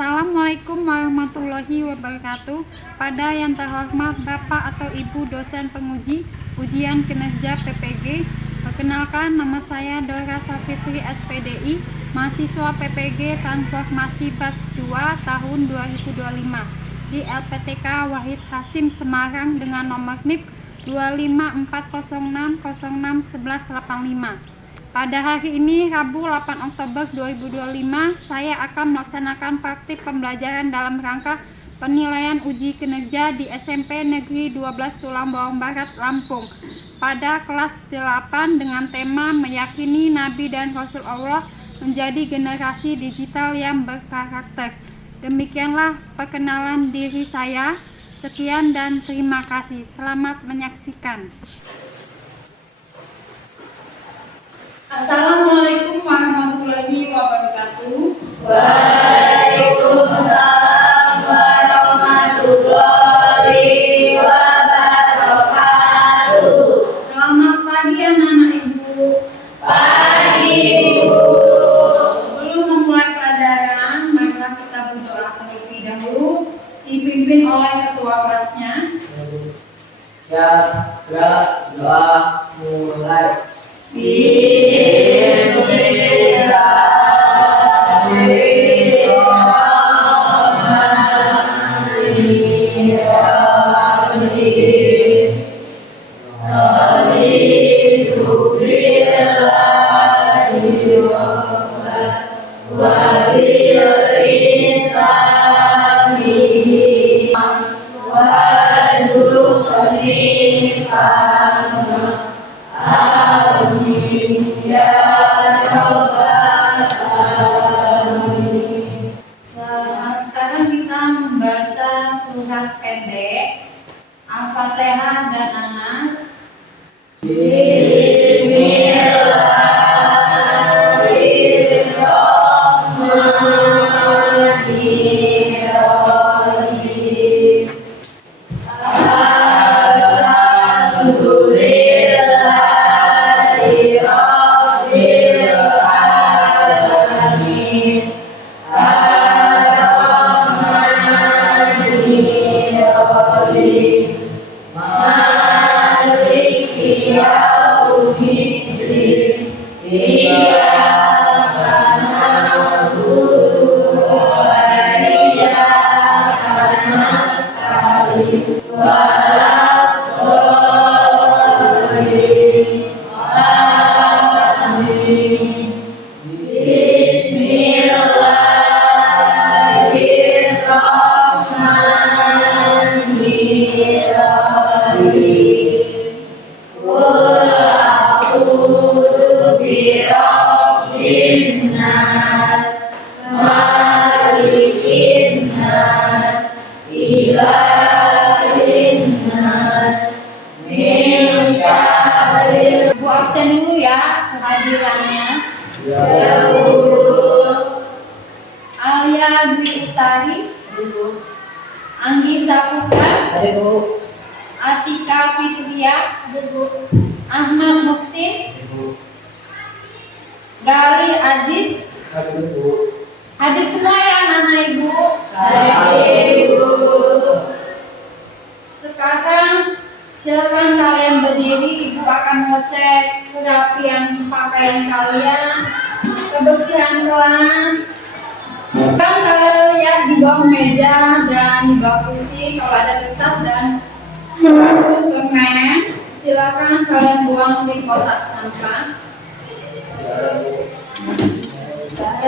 Assalamualaikum warahmatullahi wabarakatuh. Pada yang terhormat Bapak atau Ibu dosen penguji ujian kinerja PPG, perkenalkan nama saya Dora Safitri SPDI, mahasiswa PPG Transformasi Batch 2 tahun 2025 di LPTK Wahid Hasim Semarang dengan nomor NIP 25406061185. Pada hari ini, Rabu 8 Oktober 2025, saya akan melaksanakan praktik pembelajaran dalam rangka penilaian uji kinerja di SMP Negeri 12 Tulang Bawang Barat, Lampung pada kelas 8 dengan tema Meyakini Nabi dan Rasul Allah menjadi generasi digital yang berkarakter. Demikianlah perkenalan diri saya. Sekian dan terima kasih. Selamat menyaksikan. Assalamualaikum warahmatullahi wabarakatuh. Waalaikumsalam warahmatullahi wabarakatuh. Selamat pagi anak-anak Ibu. Pagi Ibu. Sebelum memulai pelajaran, marilah kita berdoa terlebih dahulu, dipimpin oleh ketua kelasnya. Siap, gerak, doa, mulai. Sekarang kita membaca surat pendek Al-Fatihah dan Anas. Bu absen dulu ya kehadirannya. Alia Dwi Utari, Anggi Saputra, Atika Fitria, Ahmad Muksin, Gali Aziz. Hadir semua ya anak-anak Ibu. Sekarang silakan kalian berdiri. Ibu akan mengecek kerapian pakaian kalian, kebersihan kelas. Kan kalian lihat di bawah meja dan di bawah kursi kalau ada kertas dan bungkus permen, silakan kalian buang di kotak sampah.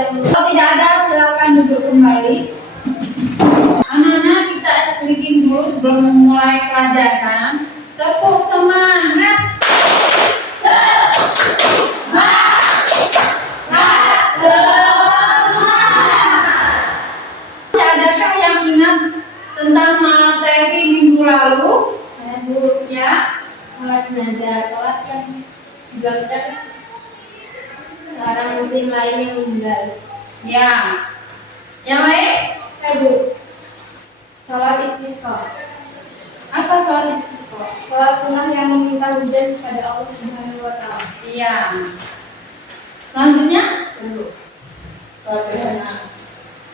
Kalau tidak ada, silakan duduk kembali. Anak-anak, kita ice breaking dulu sebelum memulai pelajaran. Tepuk semangat. Adakah yang ingat tentang materi minggu lalu? Bu, ya. Sholat jenazah, sholat yang dilakukan seorang muslim lain yang meninggal. Ya. Yang lain? Bu, sholat istisqa. Apa sholat istisqa? Sholat sunnah yang meminta hujan kepada Allah Subhanahu wa Ta'ala. Iya. Selanjutnya? Sholat gerhana.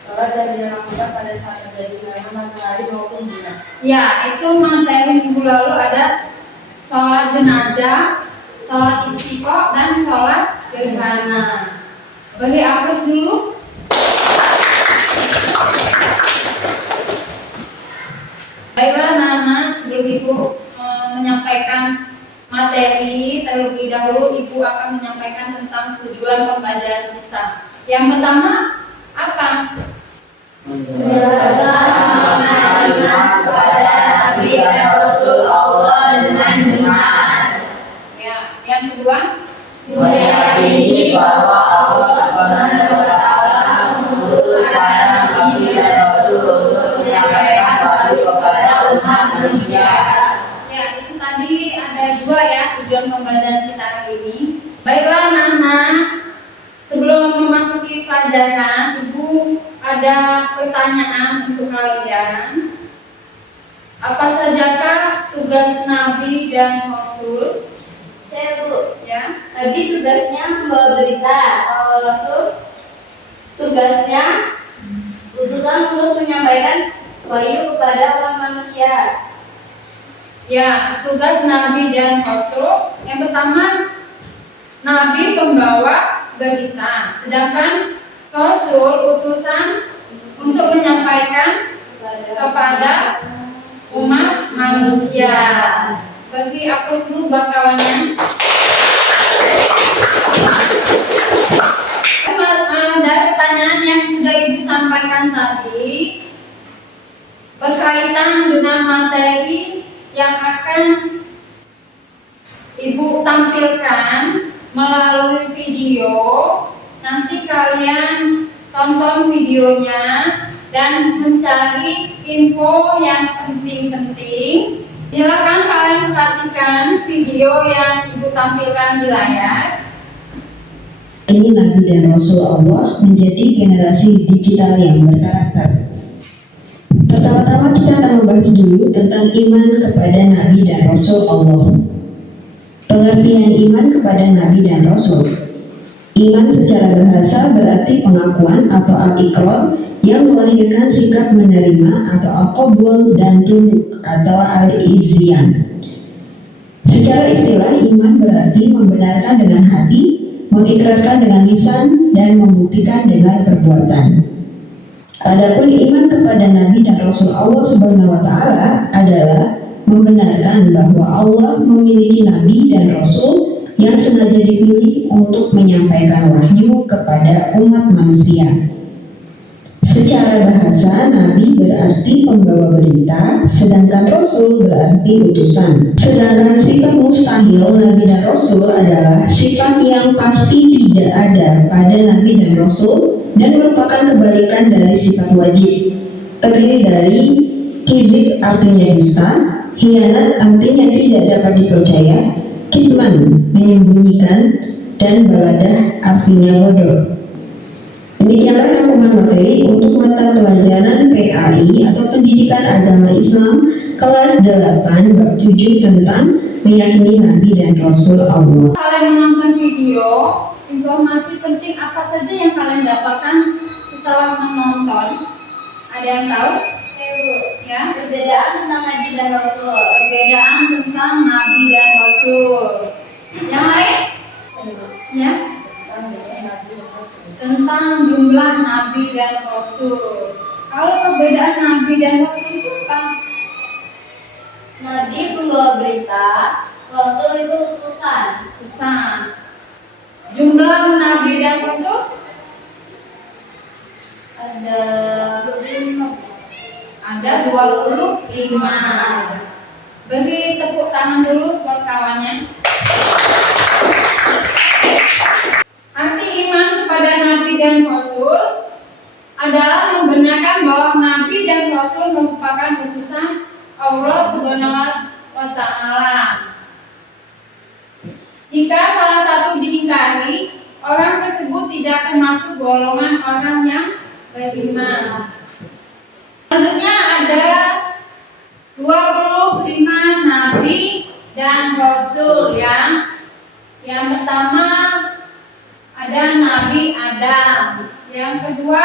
Sholat yang dilakukan pada saat terjadi gerhana matahari maupun bulan. Ya, itu materi minggu lalu ada sholat jenazah, sholat istiqo, dan sholat gerhana. Beri hapus dulu. Baiklah Nana, sebelum Ibu menyampaikan materi, terlebih dahulu Ibu akan menyampaikan tentang tujuan pembelajaran kita. Yang pertama, apa? Menjelaskan makna kepada Nabi dan Rasul Allah dengan benar. Ya, yang kedua, Meyakini bahwa Allah Subhanahu wa Ta'ala mengutus para Nabi dan Rasul untuk menyampaikan wahyu kepada umat manusia. ya itu tadi ada dua ya tujuan pembelajaran kita hari ini. Baiklah Nana, sebelum memasuki pelajaran, Ibu ada pertanyaan untuk kalian. Apa sajakah tugas Nabi dan Rasul? Saya Bu, Ya, Nabi tugasnya membawa berita. Kalau Rasul tugasnya utusan untuk menyampaikan wahyu kepada umat manusia. ya tugas Nabi dan Rasul. Yang pertama, Nabi pembawa berita, sedangkan Rasul utusan untuk menyampaikan kepada umat manusia. Bagi hapus dulu bakalannya. Dari pertanyaan yang sudah Ibu sampaikan tadi berkaitan dengan materi yang akan Ibu tampilkan melalui video. Nanti kalian tonton videonya dan mencari info yang penting-penting. Silakan kalian perhatikan video yang Ibu tampilkan di layar. Ini Nabi dan Rasul Allah menjadi generasi digital yang berkarakter. Pertama-tama kita akan membahas dulu tentang iman kepada Nabi dan Rasul Allah. Pengertian iman kepada Nabi dan Rasul. Iman secara bahasa berarti pengakuan atau al-iqrar yang melahirkan sikap menerima atau al-qabul dan tunduk atau al-izyan. Secara istilah, iman berarti membenarkan dengan hati, mengikrarkan dengan lisan, dan membuktikan dengan perbuatan. Adapun iman kepada Nabi dan Rasul Allah Subhanahu wa Ta'ala adalah membenarkan bahwa Allah memiliki Nabi dan Rasul yang sengaja dipilih untuk menyampaikan wahyu kepada umat manusia. Secara bahasa, Nabi berarti pembawa berita, sedangkan Rasul berarti utusan. Sedangkan sifat mustahil Nabi dan Rasul adalah sifat yang pasti tidak ada pada Nabi dan Rasul dan merupakan kebalikan dari sifat wajib. Terdiri dari kizib artinya dusta, khianat artinya tidak dapat dipercaya, kitman menyembunyikan, dan baladah artinya bodoh. Demikianlah rangkuman materi untuk mata pelajaran PAI atau Pendidikan Agama Islam kelas 8 bab 7 tentang meyakini Nabi dan Rasul Allah. Kalian menonton video, informasi penting apa saja yang kalian dapatkan setelah menonton? Ada yang tahu? Ya, Perbedaan tentang Nabi dan Rasul. perbedaan tentang Nabi dan Rasul. Yang lain? Ya, tentang jumlah Nabi dan Rasul. Kalau perbedaan Nabi dan Rasul itu apa? Nabi pembawa berita, Rasul itu utusan. Utusan. Jumlah Nabi dan Rasul Ada ada 25. Beri tepuk tangan dulu buat kawannya. Arti iman kepada Nabi dan Rasul adalah membenarkan bahwa Nabi dan Rasul merupakan utusan Allah Subhanahu wa Ta'ala. Jika salah satu diingkari, orang tersebut tidak termasuk golongan orang yang beriman. Selanjutnya ada 25 Nabi dan Rasul ya. Yang pertama ada Nabi Adam. Yang kedua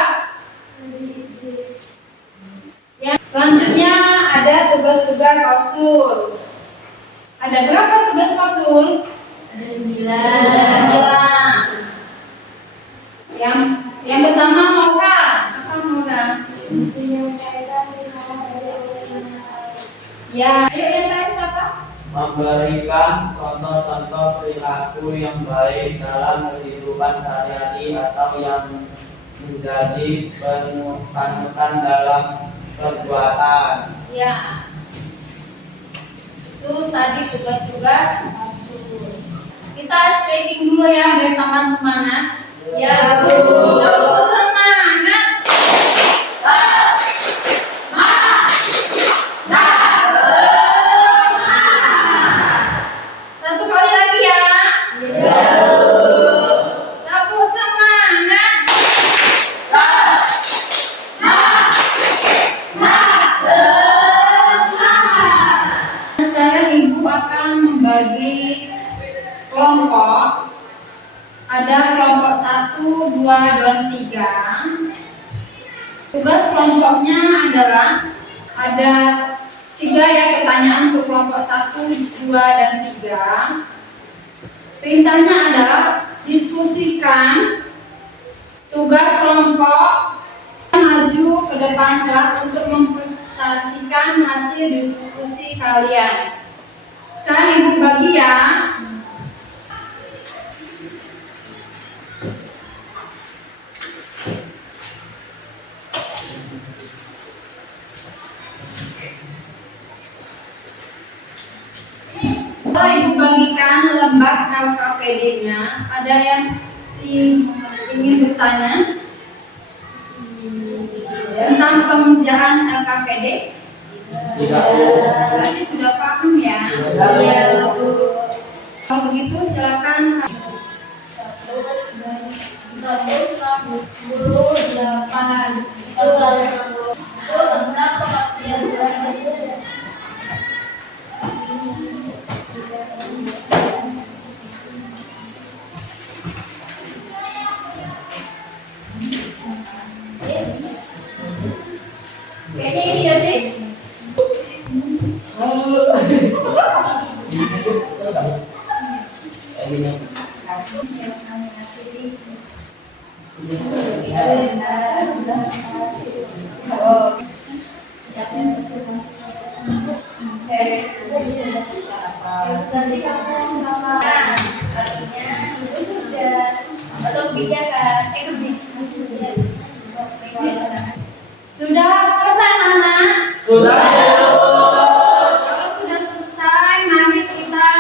Selanjutnya ada tugas-tugas Rasul. Ada berapa tugas Rasul? Ada 9. Yang pertama Maura. Apa Maura? Ya, ayo yang tadi siapa? Memberikan contoh-contoh perilaku yang baik dalam kehidupan sehari-hari atau yang menjadi panutan dalam perbuatan. Ya. Itu tadi tugas-tugas Rasul. Kita speaking dulu ya biar tambah semangat. Ya, Bu. Terus semangat. Satu kali lagi ya. Terus semangat. Sekarang Ibu akan membagi kelompok. Ada kelompok 1, 2, dan 3. Tugas kelompoknya adalah ada 3 ya pertanyaan untuk kelompok 1, 2, dan 3. Perintahnya adalah diskusikan tugas kelompok maju ke depan kelas untuk mempresentasikan hasil diskusi kalian. Sekarang Ibu bagi ya. Kalau Ibu bagikan lembar LKPD-nya, ada yang ingin bertanya tentang pengerjaan LKPD? Tidak. Berarti sudah paham ya? Iya, Bu. Kalau begitu silakan. 168. Itu tentang pengertian kayaknya ini ya sih. Nanti kamu sama artinya tugas atau kebijakan Sudah selesai anak? Sudah. Kalau sudah selesai, mari kita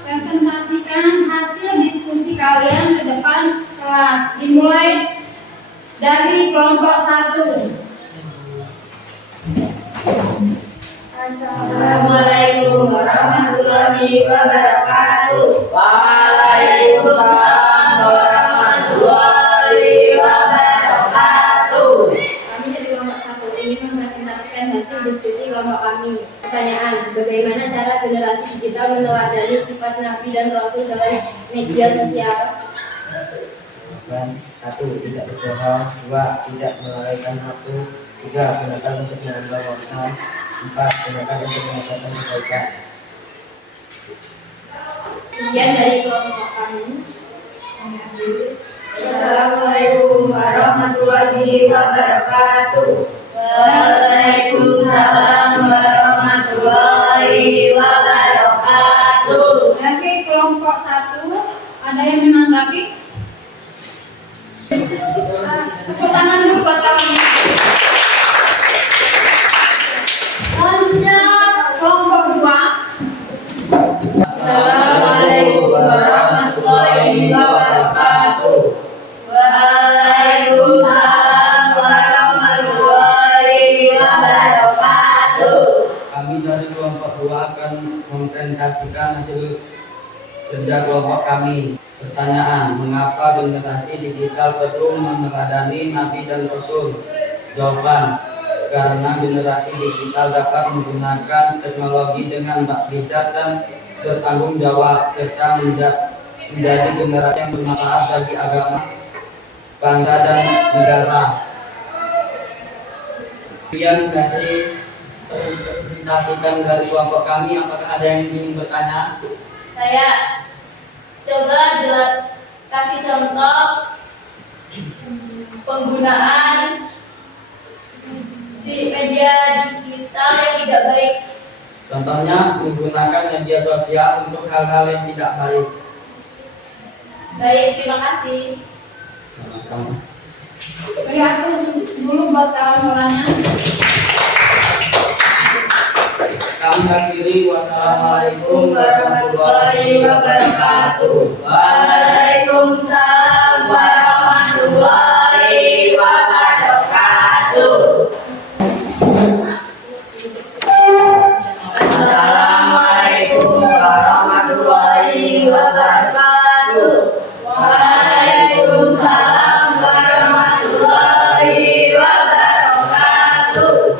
presentasikan hasil diskusi kalian ke depan kelas. Dimulai dari kelompok 1. Assalamualaikum warahmatullahi wabarakatuh. Waalaikumsalam warahmatullahi wabarakatuh. Kami dari kelompok 1 ingin mempresentasikan hasil diskusi kelompok kami. Pertanyaan, bagaimana cara generasi digital meneladani sifat Nabi dan Rasul dalam media sosial? 1. Tidak berbohong. 2. Tidak melalaikan waktu. 3. Gunakan untuk menambah wawasan. 4. Gunakan untuk mendapatkan kebaikan. Sekian dari kelompok kami. Assalamualaikum warahmatullahi wabarakatuh. Waalaikumsalam warahmatullahi wabarakatuh. Dari kelompok 1, ada yang menanggapi? Tepuk tangan dulu buat kami. Selanjutnya kelompok 2. Assalamualaikum warahmatullahi wabarakatuh. Waalaikumsalam warahmatullahi wabarakatuh. Kami dari kelompok 2 akan mempresentasikan hasil kerja kelompok kami. Pertanyaan, mengapa generasi digital perlu meneladani Nabi dan Rasul? Jawaban, karena generasi digital dapat menggunakan teknologi dengan bijak dan bertanggung jawab, serta menjadi generasi yang bermanfaat bagi agama, bangsa, dan negara. Sekian dari terpresentasikan dari kelompok kami. Apakah ada yang ingin bertanya? Saya coba kasih contoh penggunaan di media digital yang tidak baik. Contohnya menggunakan media sosial untuk hal-hal yang tidak baik. Baik, terima kasih. Sama-sama. Beri aku dulu buat kawan-kawannya. Kami akhiri. Wassalamualaikum warahmatullahi wabarakatuh. Waalaikumsalam warahmatullahi wabarakatuh. Assalamualaikum warahmatullahi wabarakatuh. Waalaikumsalam warahmatullahi wabarakatuh.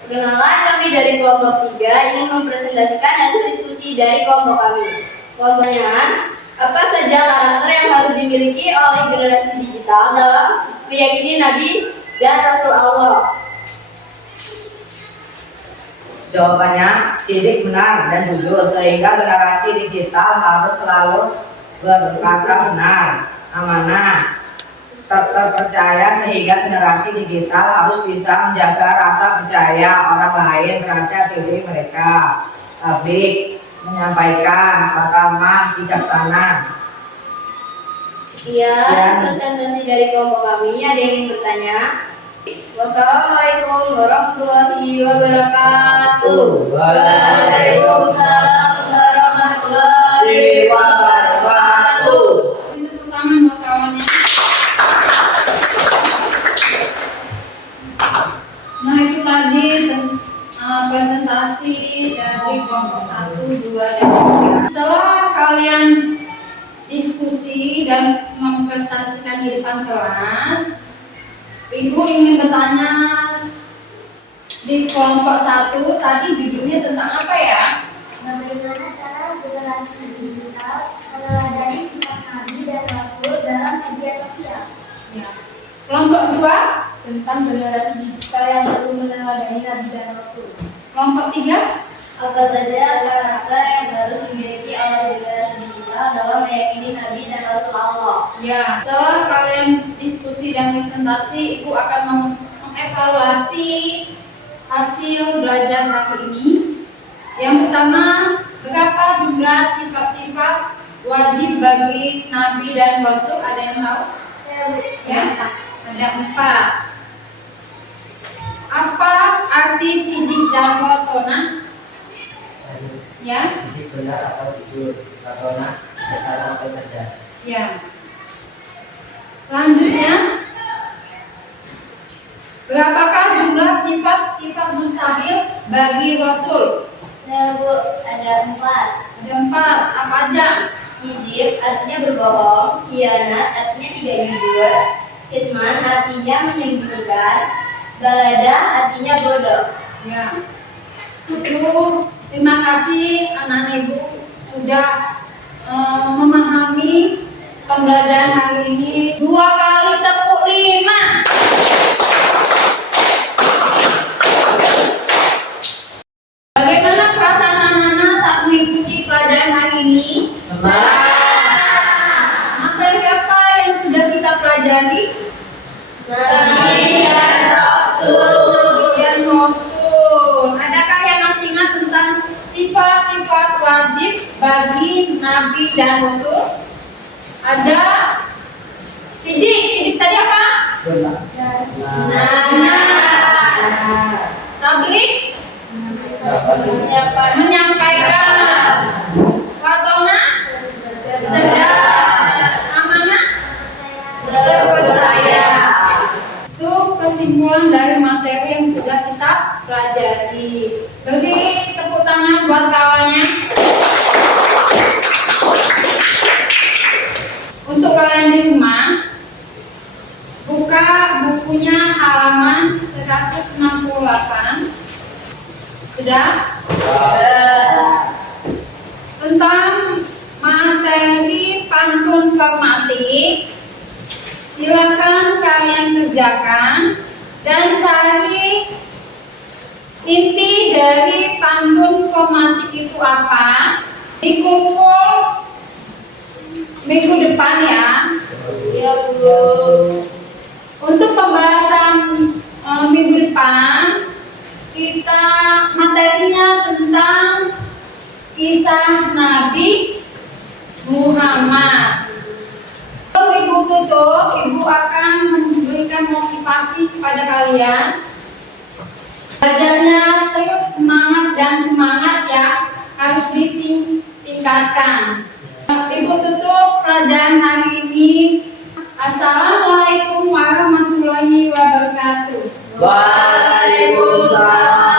Perkenalan, kami dari kelompok 3 ingin mempresentasikan hasil diskusi dari kelompok kami. Pertanyaan, apa saja karakter yang harus dimiliki oleh generasi digital dalam meyakini Nabi dan Rasul Allah? Jawabannya, sidik, benar, dan jujur, sehingga generasi digital harus selalu berkata benar, amanah, terpercaya, sehingga generasi digital harus bisa menjaga rasa percaya orang lain terhadap diri mereka. Tablik, menyampaikan, pertama, bijaksana. Sekian presentasi dari kelompok kami. Ada yang ingin bertanya? Wassalamualaikum warahmatullahi wabarakatuh. Waalaikumsalam warahmatullahi wabarakatuh. Ini tepuk tangan buat kawannya. Nah, itu tadi presentasi dari kelompok 1, 2, dan 3. Setelah kalian diskusi dan mempresentasikan di depan kelas, Ibu ingin bertanya di kelompok 1 tadi judulnya tentang apa ya? Bagaimana cara generasi digital meneladani sifat Nabi dan Rasul dalam media sosial? Ya. Kelompok 2, Tentang generasi digital yang perlu meneladani Nabi dan Rasul. kelompok 3, Apa saja karakter yang harus dimiliki oleh generasi digital dalam meyakini Nabi dan Rasul Allah? ya. Setelah kalian diskusi dan presentasi, Ibu akan mengevaluasi hasil belajar hari ini. Yang pertama, berapa jumlah sifat-sifat wajib bagi Nabi dan Rasul? Ada yang tahu? Ya, ada 4. Apa arti sidik dan khotona? Ya, Sidik, benar atau jujur, khotona, bijaksana atau cerdas. ya. Selanjutnya, berapakah jumlah sifat-sifat mustahil bagi Rasul? Ya Bu, ada 4. Ada 4. Apa aja? Kizib artinya berbohong, khianat artinya tidak jujur, kitman artinya menyembunyikan, balada artinya bodoh. Ya. Terima kasih anak-anak Ibu sudah memahami pembelajaran hari ini. 2 kali tepuk 5. Bagaimana perasaan anak-anak saat mengikuti pelajaran hari ini? Materi apa yang sudah kita pelajari? Nabi dan Rasul. Adakah yang masih ingat tentang sifat-sifat wajib bagi Nabi dan Rasul? Ada sidik tadi apa? Benar. Tablik menyampaikan. Khotona cerdas. Amanah terpercaya. Itu kesimpulan dari materi yang sudah kita pelajari. Beri tepuk tangan buat kawannya. Untuk kalian di rumah, buka bukunya halaman 168. Sudah? Tentang materi pantun pematik, silakan kalian kerjakan dan cari Inti dari pantun komatik itu apa? Dikumpul minggu depan ya. Iya, Bu. Untuk pembahasan minggu depan, kita materinya tentang kisah Nabi Muhammad. Untuk Ibu tutup, Ibu akan memberikan motivasi kepada kalian. Belajarnya terus semangat dan semangat ya, harus ditingkatkan. Ibu tutup pelajaran hari ini. Assalamualaikum warahmatullahi wabarakatuh. Waalaikumsalam.